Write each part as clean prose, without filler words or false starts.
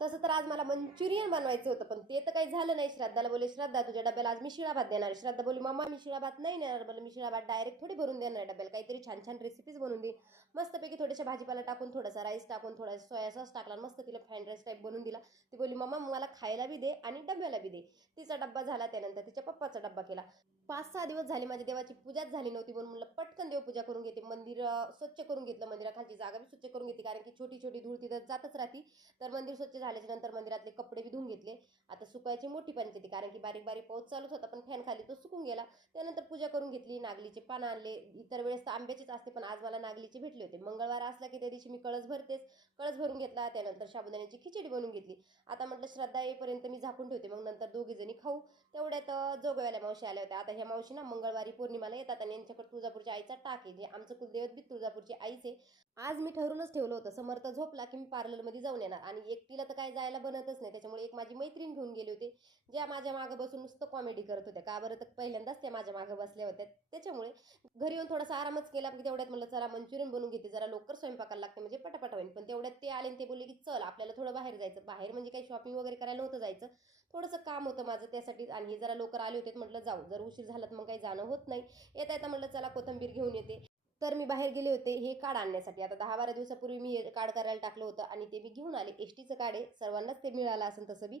तसं तर आज मला मंचुरियन बनवायचं होतं, पण ते तर काही झालं नाही. श्राद्धाला बोलले, "श्रद्धा, तुझ्या डब्याला आज मी शिळा भात देणार आहे." श्रद्धा बोलली, "मम्मा, मी शिळा भात नाही नेणार." बोलले, "मी शिळा भात डायरेक्ट थोडी भरून देणार आहे डब्याला. काहीतरी छान-छान रेसिपीज बनवून दे." मस्तपैकी थोड्याशा भाजीपाला टाकून, थोडासा राईस टाकून, थोडा सोया सॉस टाकला आणि मस्त तिला फ्राईड राईस टाईप बनवून दिला. ती बोलली, "मम्मा, मला खायला बी दे आणि डब्याला बी दे." तिचा डब्बा झाला. त्यानंतर तिच्या पप्पाचा डब्बा केला. 5-6 दिवस झाले माझ्या देवाची पूजाच झाली नव्हती, म्हणून म्हणलं पटकन देवपूजा करून घेते. मंदिर स्वच्छ करून घेतलं. मंदिराखालची जागा बी स्वच्छ करून घेतली, कारण की छोटी-छोटी धूळ तिथं जातच राहती. तर मंदिर स्वच्छ झाल्याच्या नंतर मंदिरातले कपडे बी धुवून घेतले. आता सुकायची मोठी पंचायती, कारण की बारीक-बारीक पाऊस चालूच होता, पण फॅन खाली तो सुकून गेला. त्यानंतर पूजा करून घेतली. नागलीचे पानं आणले. इतर वेळेस तर आंब्याचीच असते, पण आज मला नागलीचे भेटले होते. मंगळवार असला की त्या दिवशी मी कळस भरतेच. कळस भरून घेतला. त्यानंतर साबुदाण्याची खिचडी बनवून घेतली. आता म्हटलं श्रद्धा येईपर्यंत मी झाकून ठेवते, मग नंतर दोघीजणी खाऊ. तेवढ्यात जोगव्याल्या मावशी आल्या होत्या. आता ह्या मावशी ना मंगळवारी पौर्णिमाला येतात आणि यांच्याकडे तुळजापूरच्या आईचा टाक आहे, जे आमचं कुलदैवत बी तुळजापूरची आईच आहे. आज मी ठरवूनच ठेवलं होतं, समर्थ झोपला की मी पार्लरमध्ये जाऊन येणार, आणि एकटीला तर काय जायला बनतच नाही. त्याच्यामुळे एक माझी मैत्रीण घेऊन गेली होती, ज्या माझ्या मागं बसून नुसतं कॉमेडी करत होत्या. का बरं, तर पहिल्यांदाच त्या माझ्या मागं बसल्या होत्या. त्याच्यामुळे घरी येऊन थोडासा आरामच केला, की तेवढ्यात म्हणलं चला मंचुरियन बनवून घेते, जरा लवकर स्वयंपाकाला लागते म्हणजे पटापट होईल. पण तेवढ्यात ते आले आणि ते बोलले, की चल आपल्याला थोडं बाहेर जायचं. बाहेर म्हणजे काही शॉपिंग वगैरे करायला नव्हतं जायचं, थोडंसं काम होतं माझं त्यासाठी, आणि हे जरा लवकर आले होते. म्हटलं जाऊ, जर उशीर झाला तर मग काही जाणं होत नाही. येता येता म्हटलं चला कोथिंबीर घेऊन येते. तर मी बाहेर गेले होते हे कार्ड आणण्यासाठी. आता 10-12 दिवसापूर्वी मी हे कार्ड करायला टाकलं होतं आणि ते मी घेऊन आले. एसटीचं कार्ड आहे, सर्वांनाच ते मिळालं असेल तसं बी.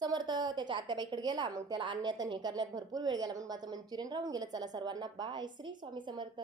समर्थ त्याच्या आत्याबाईकडे गेला, मग त्याला आणण्यात आणि हे करण्यात भरपूर वेळ गेला, म्हणून माझं मंचुरियन राहून गेलं. चला सर्वांना बाय, श्री स्वामी समर्थ.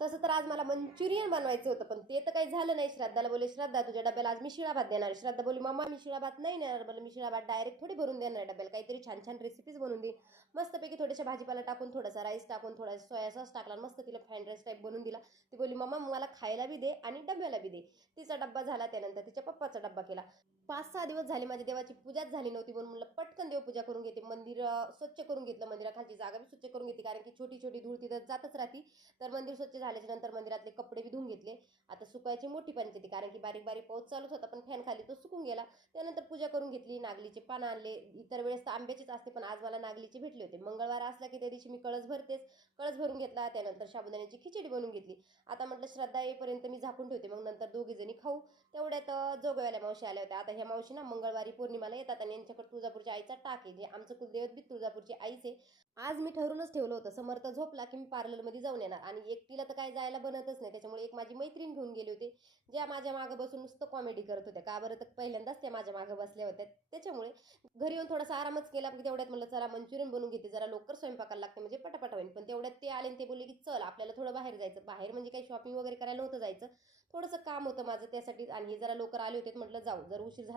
तसं तर आज मला मंचुरियन बनवायचं होतं, पण ते तर काही झालं नाही. श्राद्धाला बोलले, "श्रद्धा, तुझ्या डब्याला आज मी शिळा भात देणार आहे." श्रद्धा बोलली, "मम्मा, मी शिळा भात नाही नेणार." बोलले, "मी शिळा भात डायरेक्ट थोडी भरून देणार आहे डब्याला. काहीतरी छान-छान रेसिपीज बनवून दे." मस्तपैकी थोड्याशा भाजीपाला टाकून, थोडासा राईस टाकून, थोडा सोया सॉस टाकला आणि मस्त तिला फ्राईड राईस टाईप बनवून दिला. ती बोलली, "मम्मा, मला खायला बी दे आणि डब्याला बी दे." तिचा डब्बा झाला. त्यानंतर तिच्या पप्पाचा डब्बा केला. 5-6 दिवस झाले माझ्या देवाची पूजाच झाली नव्हती, म्हणून म्हणलं पटकन देवपूजा करून घेते. मंदिर स्वच्छ करून घेतलं. मंदिराखालची जागा बी स्वच्छ करून घेतली, कारण की छोटी-छोटी धूळ तिथं जातच राहती. तर मंदिर स्वच्छ झाल्याच्या नंतर मंदिरातले कपडे बी धुवून घेतले. आता सुकायची मोठी पंचायती, कारण की बारीक-बारीक पाऊस चालूच होता, पण फॅन खाली तो सुकून गेला. त्यानंतर पूजा करून घेतली. नागलीचे पानं आणले. इतर वेळेस तर आंब्याचीच असते, पण आज मला नागलीचे भेटले होते. मंगळवार असला की त्या दिवशी मी कळस भरतेच. कळस भरून घेतला. त्यानंतर साबुदाण्याची खिचडी बनवून घेतली. आता म्हटलं श्रद्धा येईपर्यंत मी झाकून ठेवते, मग नंतर दोघीजणी खाऊ. तेवढ्यात जोगव्याल्या मावशी आल्या होत्या. आता ह्या मावशी ना मंगळवारी पौर्णिमाला येतात आणि यांच्याकडे तुळजापूरच्या आईचा टाक आहे, जे आमचं कुलदैवत बी तुळजापूरची आईच आहे. आज मी ठरवूनच ठेवलं होतं, समर्थ झोपला की मी पार्लरमध्ये जाऊन येणार, आणि एकटीला तर काय जायला बनतच नाही. त्याच्यामुळे एक माझी मैत्रीण घेऊन गेली होती, ज्या माझ्या मागं बसून नुसतं कॉमेडी करत होत्या. का बरं, तर पहिल्यांदाच त्या माझ्या मागं बसल्या होत्या. त्याच्यामुळे घरी येऊन थोडासा आरामच केला, की तेवढ्यात म्हणलं चला मंचुरियन बनवून घेते, जरा लवकर स्वयंपाकाला लागते म्हणजे पटापट होईल. पण तेवढ्यात ते आले आणि ते बोलले, की चल आपल्याला थोडं बाहेर जायचं. बाहेर म्हणजे काही शॉपिंग वगैरे करायला नव्हतं जायचं, थोडंसं काम होतं माझं त्यासाठी, आणि हे जरा लवकर आले होते. म्हटलं जाऊ, जर उशीर झाला